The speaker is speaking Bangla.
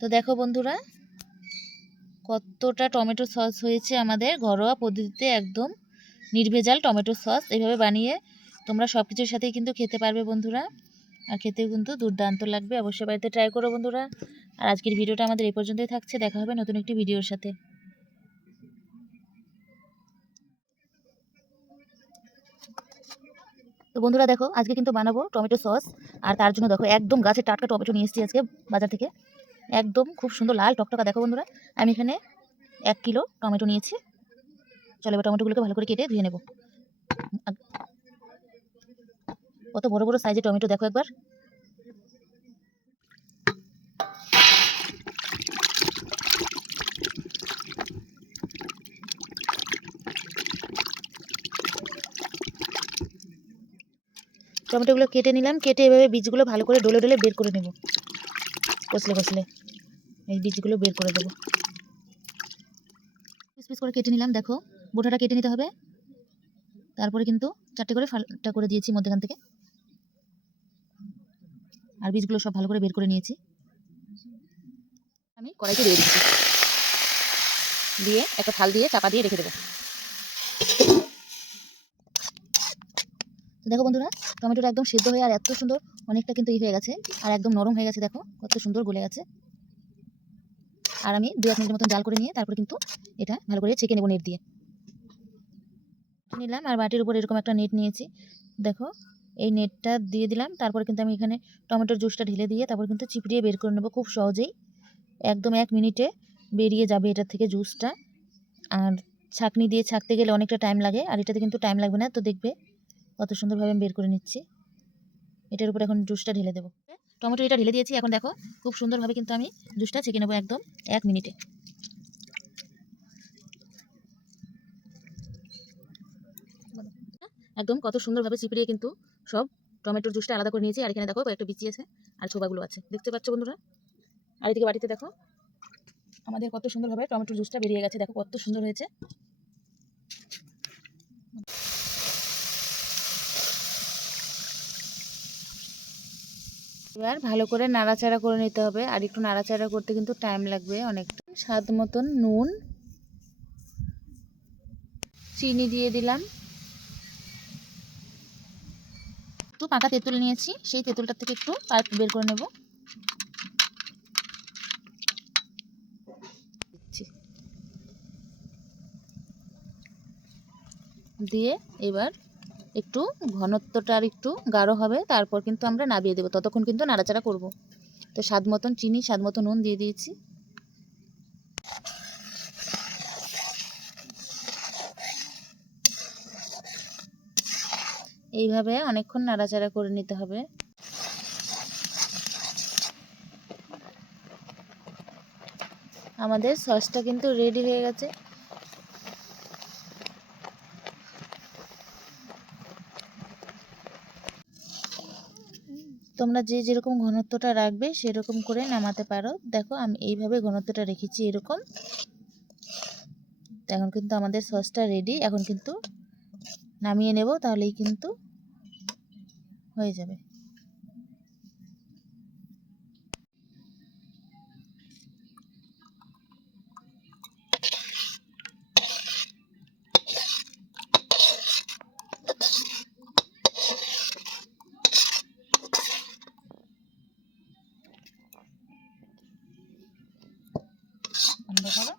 তো দেখো বন্ধুরা, কতটা টমেটো সস হয়েছে আমাদের ঘরোয়া পদ্ধতিতে, একদম নির্ভেজাল টমেটো সস। এইভাবে বানিয়ে তোমরা সব কিছুর সাথেই কিন্তু খেতে পারবে বন্ধুরা, আর খেতেও কিন্তু দুর্দান্ত লাগবে। অবশ্যই বাড়িতে ট্রাই করো বন্ধুরা। আর আজকের ভিডিওটা আমাদের এই পর্যন্তই থাকছে, দেখা হবে নতুন একটি ভিডিওর সাথে। তো বন্ধুরা দেখো, আজকে কিন্তু বানাবো টমেটো সস। আর তার জন্য দেখো একদম গাছের টাটকা টমেটো নিয়ে এসেছি আজকে বাজার থেকে, একদম খুব সুন্দর লাল টকটকা। দেখো বন্ধুরা, আমি এখানে 1 কিলো টমেটো নিয়েছি। চলো এবার টমেটোগুলোকে ভালো করে কেটে ধুয়ে নেব। কত বড় বড় সাইজের টমেটো দেখো একবার। টমেটোগুলো কেটে নিলাম, কেটে এভাবে বীজগুলো ভালো করে ডলে ডলে বের করে নেব, কষলে কষলে এই বীজগুলো বের করে দেবো। পিস পিস করে কেটে নিলাম, দেখো বোটাটা কেটে নিতে হবে। তারপরে কিন্তু 4টে করে ফালটা করে দিয়েছি মধ্যখান থেকে, আর বীজগুলো সব ভালো করে বের করে নিয়েছি। আমি কড়াইতে দিয়ে দিচ্ছি, দিয়ে একটা থাল দিয়ে চাপা দিয়ে রেখে দেবো। তো দেখো বন্ধুরা, টমেটোটা একদম সেদ্ধ হয়ে আর এত সুন্দর অনেকটা কিন্তু হয়ে গেছে, আর একদম নরম হয়ে গেছে। দেখো কত সুন্দর গলে গেছে। আর আমি 2-1 মিনিটের মতন জাল করে নিয়ে তারপরে কিন্তু এটা ভালো করে ছেঁকে নেবো নেট দিয়ে। নিলাম আর বাটির উপর এরকম একটা নেট নিয়েছি, দেখো এই নেটটা দিয়ে দিলাম। তারপরে কিন্তু আমি এখানে টমেটোর জুসটা ঢেলে দিয়ে তারপর কিন্তু চিপড়িয়ে বের করে নেবো খুব সহজেই। একদম 1 মিনিটে বেরিয়ে যাবে এটার থেকে জুসটা। আর ছাঁকনি দিয়ে ছাঁকতে গেলে অনেকটা টাইম লাগে, আর এটাতে কিন্তু টাইম লাগবে না। তো দেখবে কত সুন্দরভাবে আমি বের করে নিচ্ছি। এটার উপর এখন জুসটা ঢেলে দেবো। টমেটো এটা ঢেলে দিয়েছি, এখন দেখো খুব সুন্দরভাবে কিন্তু আমি জুসটা ছেঁকে নেবো একদম 1 মিনিটে। একদম কত সুন্দরভাবে চিপড়িয়ে কিন্তু সব টমেটোর জুসটা আলাদা করে নিয়েছি। আর এখানে দেখো কয়েকটা বিচি আছে আর ছোবাগুলো আছে, দেখতে পাচ্ছ বন্ধুরা। আর এদিকে বাটিতে দেখো আমাদের কত সুন্দরভাবে টমেটোর জুসটা বেরিয়ে গেছে, দেখো কত সুন্দর হয়েছে। এবার ভালো করে নাড়াচাড়া করে নিতে হবে, আর একটু নাড়াচাড়া করতে কিন্তু টাইম লাগবে অনেকটা। স্বাদ মতন নুন, চিনি দিয়ে দিলাম, একটু পাকা তেঁতুল নিয়েছি, সেই তেঁতুলটার থেকে একটু পাল্প বের করে নেব। দিয়ে এবার একটু ঘনত্বটা আর একটু গাঢ় হবে, তারপর কিন্তু আমরা নামিয়ে দেবো। ততক্ষণ কিন্তু নাড়াচাড়া করব। তো স্বাদ মতন চিনি, স্বাদ মতো নুন দিয়ে দিয়েছি। এইভাবে অনেকক্ষণ নাড়াচাড়া করে নিতে হবে। আমাদের সসটা কিন্তু রেডি হয়ে গেছে। তোমরা যে যেরকম ঘনত্বটা রাখবে সেরকম করে নামাতে পারো। দেখো আমি এইভাবে ঘনত্বটা রেখেছি এরকম। এখন কিন্তু আমাদের সসটা রেডি, এখন কিন্তু নামিয়ে নেব, তাহলেই কিন্তু হয়ে যাবে। বন্ধ করো।